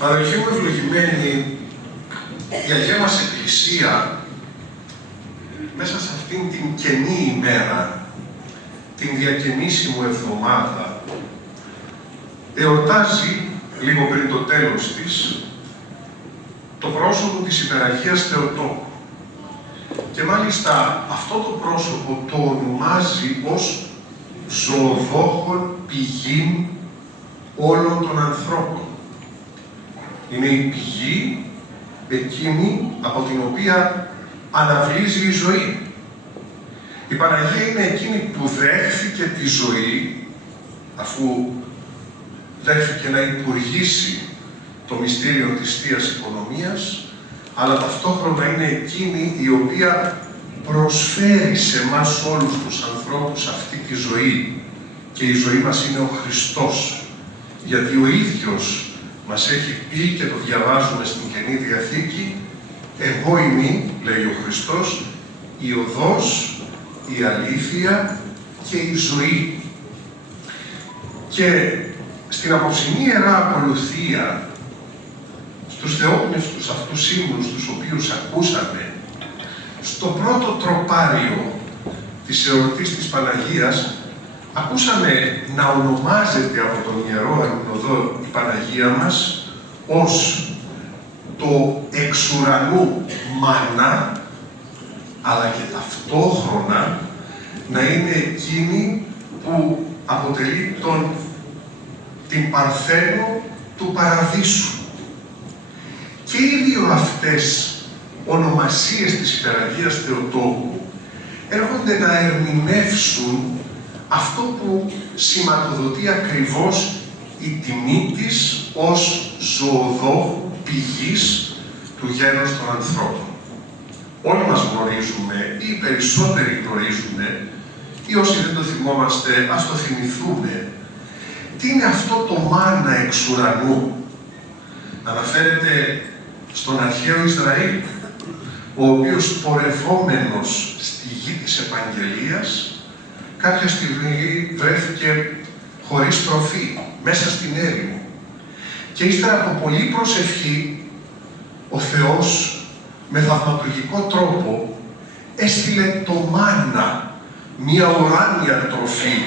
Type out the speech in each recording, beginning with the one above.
Παροχή μου ευλογημένη, η Αγία μας Εκκλησία, μέσα σε αυτήν την καινή ημέρα, την διακαινήσιμη εβδομάδα, εορτάζει, λίγο πριν το τέλος της, το πρόσωπο της Υπεραγίας Θεοτόκου. Και μάλιστα αυτό το πρόσωπο το ονομάζει ως ζωοδόχον πηγήν όλων των ανθρώπων. Είναι η πηγή εκείνη από την οποία αναβλύζει η ζωή. Η Παναγία είναι εκείνη που δέχθηκε τη ζωή, αφού δέχθηκε να υπουργήσει το μυστήριο της Θείας Οικονομίας, αλλά ταυτόχρονα είναι εκείνη η οποία προσφέρει σε εμάς όλους τους ανθρώπους αυτή τη ζωή. Και η ζωή μας είναι ο Χριστός. Γιατί ο ίδιος μας έχει πει, και το διαβάζουμε στην Καινή Διαθήκη, «Εγώ είμαι», λέει ο Χριστός, «η οδός, η αλήθεια και η ζωή». Και στην απόψινή Ιερά Ακολουθία, στους θεόπνευστους αυτούς ύμνους τους οποίους ακούσαμε, στο πρώτο τροπάριο της εορτής της Παναγίας, ακούσαμε να ονομάζεται από τον Ιερό Ερμηνοδό η Παναγία μας ως το εξ ουρανού μάνα, αλλά και ταυτόχρονα να είναι εκείνη που αποτελεί την παρθένο του Παραδείσου. Και οι δύο αυτές ονομασίες της Υπεραγίας Θεοτόκου έρχονται να ερμηνεύσουν αυτό που σηματοδοτεί ακριβώς η τιμή της ως ζωοδόχου πηγής του γένους των ανθρώπων. Όλοι μας γνωρίζουμε, ή οι περισσότεροι γνωρίζουμε, ή όσοι δεν το θυμόμαστε, ας το θυμηθούμε. Τι είναι αυτό το μάνα εξ ουρανού? Αναφέρεται στον αρχαίο Ισραήλ, ο οποίος πορευόμενος στη γη της Επαγγελίας, κάποια στιγμή βρέθηκε χωρίς τροφή, μέσα στην έρημο. Και ύστερα από πολλή προσευχή, ο Θεός με θαυματουργικό τρόπο έστειλε το μάνα, μία ουράνια τροφή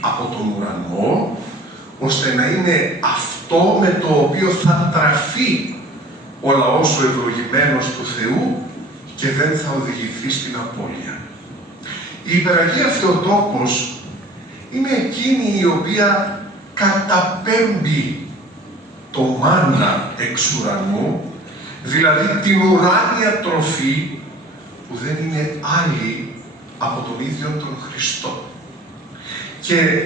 από τον ουρανό, ώστε να είναι αυτό με το οποίο θα τραφεί ο λαός ο ευλογημένος του Θεού και δεν θα οδηγηθεί στην απώλεια. Η Υπεραγία Θεοτόκος είναι εκείνη η οποία καταπέμπει το μάνα εξ ουρανού, δηλαδή την ουράνια τροφή που δεν είναι άλλη από τον ίδιο τον Χριστό. Και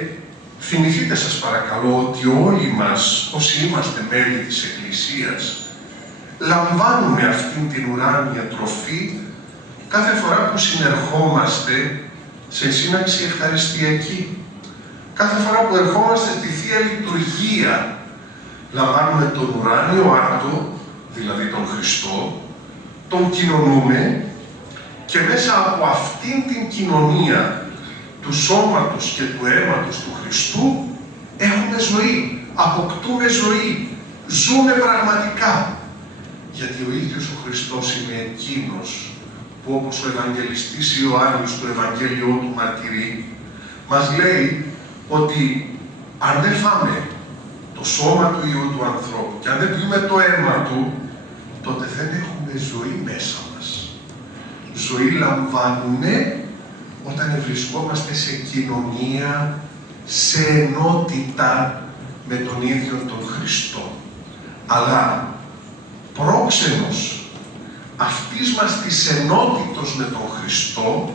θυμηθείτε σας παρακαλώ ότι όλοι μας, όσοι είμαστε μέλη της Εκκλησίας, λαμβάνουμε αυτήν την ουράνια τροφή κάθε φορά που συνερχόμαστε σε σύναξη ευχαριστιακή. Κάθε φορά που ερχόμαστε στη Θεία Λειτουργία, λαμβάνουμε τον ουράνιο άρτο, δηλαδή τον Χριστό, τον κοινωνούμε και μέσα από αυτήν την κοινωνία του σώματος και του αίματος του Χριστού έχουμε ζωή, αποκτούμε ζωή, ζούμε πραγματικά. Γιατί ο ίδιος ο Χριστός είναι εκείνος που, όπως ο Ευαγγελιστής Ιωάννης στο Ευαγγέλιο του μαρτυρεί, μας λέει ότι αν δεν φάμε το σώμα του Υιού του ανθρώπου και αν δεν πιούμε το αίμα του, τότε δεν έχουμε ζωή μέσα μας. Ζωή λαμβάνουμε όταν βρισκόμαστε σε κοινωνία, σε ενότητα με τον ίδιο τον Χριστό. Αλλά πρόξενος αυτής μας της ενότητος με τον Χριστό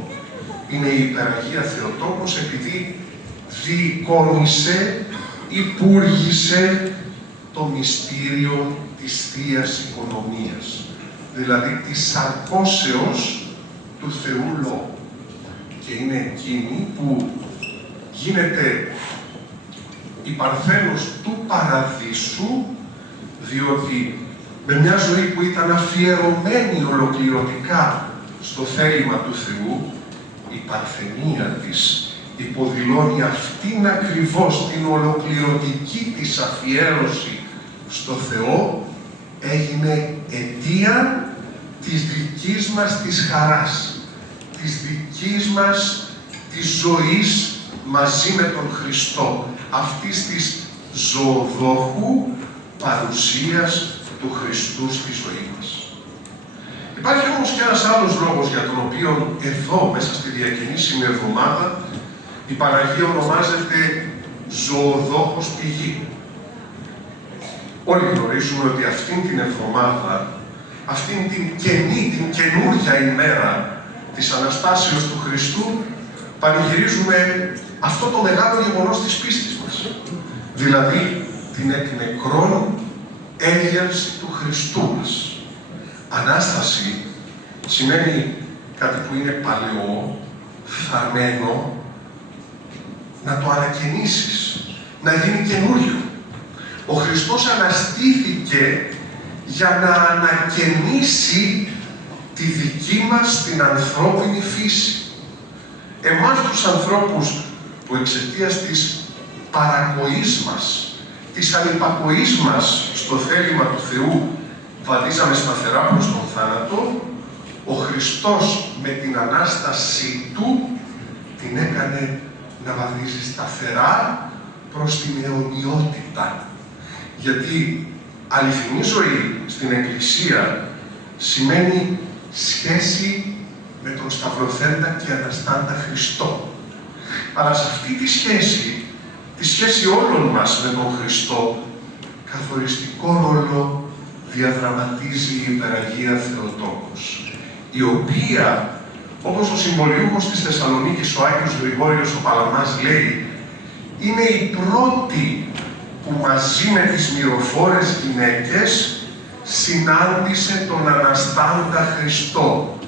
είναι η Υπεραγία Θεοτόκος, επειδή διεικόνισε, υπούργησε το μυστήριο της Θείας Οικονομίας, δηλαδή της σαρκώσεως του Θεού Λόγου. Και είναι εκείνη που γίνεται η παρθένος του Παραδείσου, διότι με μια ζωή που ήταν αφιερωμένη ολοκληρωτικά στο θέλημα του Θεού, η παρθενία της υποδηλώνει αυτήν ακριβώς την ολοκληρωτική της αφιέρωση στο Θεό έγινε αιτία της δικής μας της χαράς, της δικής μας της ζωής μαζί με τον Χριστό, αυτής της ζωοδόχου παρουσίας του Χριστού στη ζωή μας. Υπάρχει όμως και ένας άλλος λόγος για τον οποίο εδώ, μέσα στη διακαινήσιμη εβδομάδα, η Παναγία ονομάζεται ζωοδόχος πηγή. Όλοι γνωρίζουμε ότι αυτήν την εβδομάδα, αυτήν την καινούργια ημέρα της Αναστάσεως του Χριστού, πανηγυρίζουμε αυτό το μεγάλο γεγονός της πίστης μας. Δηλαδή, την εκ νεκρών έγερση του Χριστού μας. Ανάσταση σημαίνει κάτι που είναι παλαιό, φθαρμένο, να το ανακαινήσεις, να γίνει καινούριο. Ο Χριστός αναστήθηκε για να ανακαινήσει τη δική μας την ανθρώπινη φύση. Εμάς τους ανθρώπους που εξαιτίας της παρακοής μας, της ανυπακοής μας στο θέλημα του Θεού, βαδίζαμε σταθερά προς τον θάνατο, ο Χριστός με την Ανάστασή Του την έκανε να βαδίζει σταθερά προς την αιωνιότητα. Γιατί αληθινή ζωή στην Εκκλησία σημαίνει σχέση με τον σταυρωθέντα και αναστάντα Χριστό. Αλλά σε αυτή τη σχέση όλων μας με τον Χριστό, καθοριστικό ρόλο διαδραματίζει η Υπεραγία Θεοτόκος, η οποία, όπως ο συμβολιούχος της Θεσσαλονίκης, ο Άγιος Γρηγόριος ο Παλαμάς λέει, είναι η πρώτη που μαζί με τις μυροφόρες γυναίκες συνάντησε τον Αναστάντα Χριστό.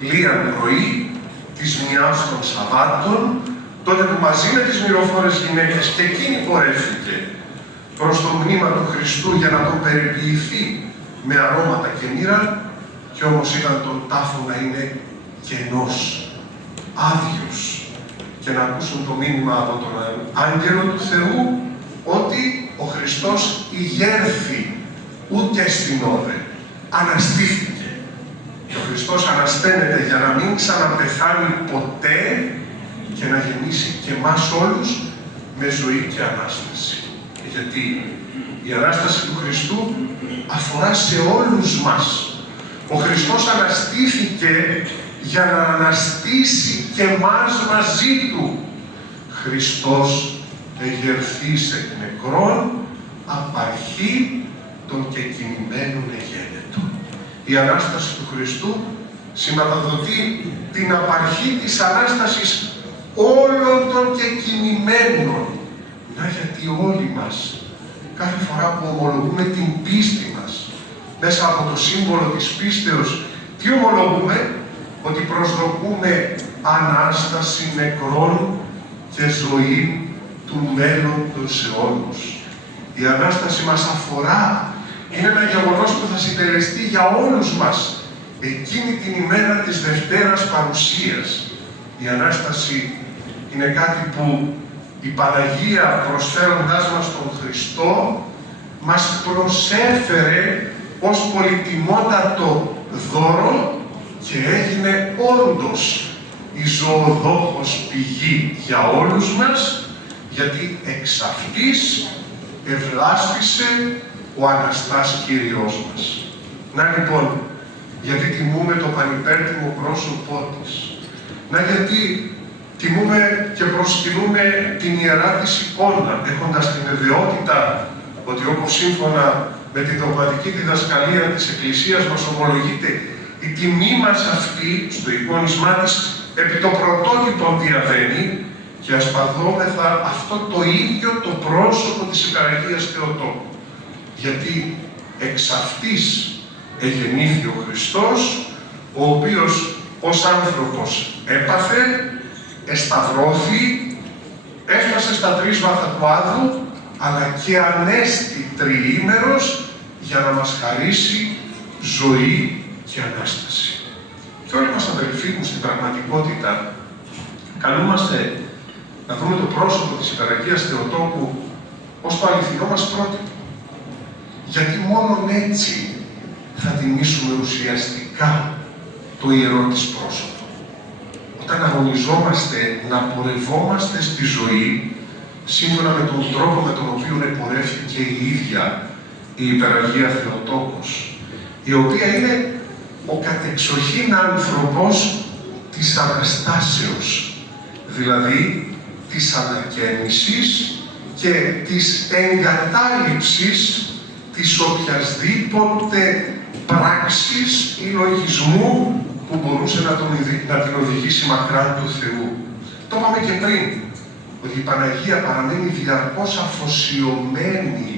Λίαν πρωί της μιας των Σαββάτων, τότε που μαζί με τις μυροφόρες γυναίκες και εκείνη πορεύτηκε προς το μνήμα του Χριστού για να τον περιποιηθεί με αρώματα και μοίρα, και όμως ήταν τον τάφο να είναι κενός, άδειος, και να ακούσουν το μήνυμα από τον άγγελο του Θεού ότι ο Χριστός ηγέρθη ούτε στην όδε, αναστήθηκε. Και ο Χριστός ανασταίνεται για να μην ξαναπεθάνει ποτέ και να γεννήσει και εμάς όλους με ζωή και Ανάσταση. Γιατί η Ανάσταση του Χριστού αφορά σε όλους μας. Ο Χριστός αναστήθηκε για να αναστήσει και εμάς μαζί Του. Χριστός εγερθείς εκ νεκρών, απαρχή των κεκοιμημένων εγένετων. Η Ανάσταση του Χριστού σηματοδοτεί την απαρχή της Ανάστασης όλων των κεκοιμημένων. Να, γιατί όλοι μας, κάθε φορά που ομολογούμε την πίστη μας, μέσα από το σύμβολο της πίστεως, τι ομολογούμε? Ότι προσδοκούμε Ανάσταση νεκρών και ζωή του μέλλοντος αιώνος. Η Ανάσταση μας αφορά, είναι ένα γεγονός που θα συντελεστεί για όλους μας εκείνη την ημέρα της Δευτέρας Παρουσίας. Η Ανάσταση είναι κάτι που η Παναγία, προσφέροντάς μας τον Χριστό, μας προσέφερε ως πολυτιμότατο δώρο και έγινε όντως η ζωοδόχος πηγή για όλους μας, γιατί εξ αυτής ευλάσπισε ο Αναστάς Κύριος μας. Να λοιπόν, γιατί τιμούμε το πανυπέρτιμο πρόσωπό της. Να, γιατί τιμούμε και προσκυνούμε την Ιερά της εικόνα, έχοντας την βεβαιότητα ότι όπως σύμφωνα με την δογματική διδασκαλία της Εκκλησίας μας ομολογείται, η τιμή μας αυτή, στο εικόνισμά της, επί το πρωτότυπο διαβαίνει και ασπαδόμεθα αυτό το ίδιο το πρόσωπο της Υπεραγίας Θεοτόκου. Γιατί εξ αυτής εγεννήθη ο Χριστός, ο οποίος ως άνθρωπος έπαθε, εσταυρώθη, έφτασε στα 3 βάθα του Άδου, αλλά και ανέστη τριήμερος για να μας χαρίσει ζωή και Ανάσταση. Και όλοι μας αδελφοί μου, στην πραγματικότητα, καλούμαστε να δούμε το πρόσωπο της Υπεραγίας Θεοτόκου ως το αληθινό μας πρότυπο. Γιατί μόνον έτσι θα τιμήσουμε ουσιαστικά το ιερό της πρόσωπο. Όταν αγωνιζόμαστε να πορευόμαστε στη ζωή, σύμφωνα με τον τρόπο με τον οποίο επορεύθηκε η ίδια η Υπεραγία Θεοτόκος, η οποία είναι ο κατεξοχήν άνθρωπος της Αναστάσεως, δηλαδή της ανακαίνησης και της εγκατάλειψης της οποιασδήποτε πράξης ή λογισμού που μπορούσε να την οδηγήσει μακράν του Θεού. Το είπαμε και πριν, ότι η Παναγία παραμένει διαρκώς αφοσιωμένη,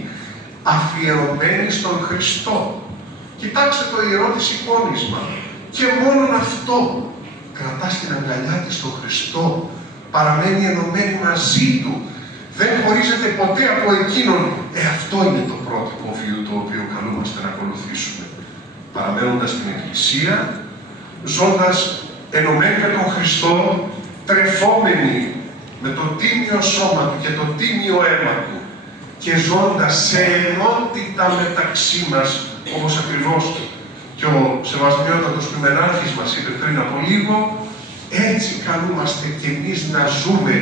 αφιερωμένη στον Χριστό. Κοιτάξτε το ιερό της εικόνισμα. Και μόνον αυτό κρατά στην αγκαλιά της τον Χριστό, παραμένει ενωμένη μαζί Του, δεν χωρίζεται ποτέ από Εκείνον. Αυτό είναι το πρότυπο βίου το οποίο καλούμαστε να ακολουθήσουμε. Παραμένοντας στην Εκκλησία, ζώντας ενωμένοι με τον Χριστό, τρεφόμενοι με το τίμιο σώμα Του και το τίμιο αίμα Του και ζώντας σε ενότητα μεταξύ μας, όπως ακριβώς και ο Σεβασμιότατος Ποιμενάρχης μας είπε πριν από λίγο, έτσι καλούμαστε κι εμείς να ζούμε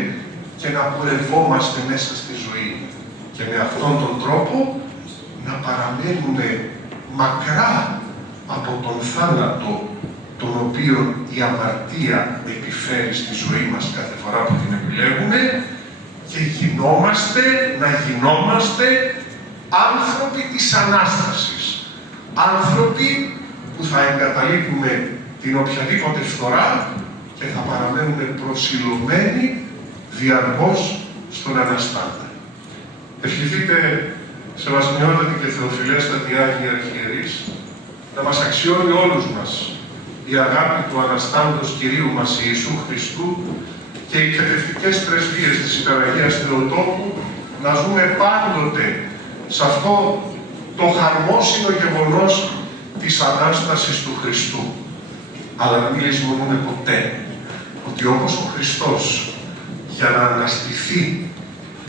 και να πορευόμαστε μέσα στη ζωή. Και με αυτόν τον τρόπο να παραμένουμε μακρά από τον θάνατο τον οποίο η αμαρτία επιφέρει στη ζωή μας κάθε φορά που την επιλέγουμε και να γινόμαστε άνθρωποι της Ανάστασης. Άνθρωποι που θα εγκαταλείπουμε την οποιαδήποτε φθορά και θα παραμένουμε προσιλωμένοι διαρκώς στον Αναστάντα. Ευχηθείτε, σεβασμιότατοι και θεοφιλέστατοι Άγιοι Αρχιερείς, να μας αξιώνει όλους μας η αγάπη του Αναστάντος Κυρίου μας Ιησού Χριστού και οι εκπαιδευτικές πρεσβείες της Υπεραγίας Θεοτόκου να ζούμε πάντοτε σε αυτό το χαρμόσυνο γεγονός της Ανάστασης του Χριστού. Αλλά να μην λησμονούμε ποτέ ότι όπως ο Χριστός για να αναστηθεί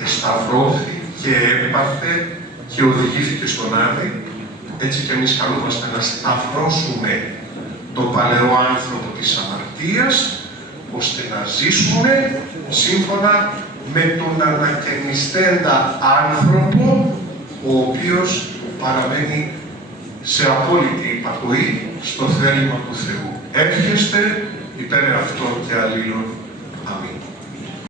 εσταυρώθη και έπαθε και οδηγήθηκε στον Άδη, έτσι και εμείς καλούμαστε να σταυρώσουμε τον παλαιό άνθρωπο της αμαρτίας, ώστε να ζήσουμε σύμφωνα με τον ανακαινιστέντα άνθρωπο, ο οποίος παραμένει σε απόλυτη υπακοή στο θέλημα του Θεού. Εύχεστε υπέρ αυτών και αλλήλων. Αμήν.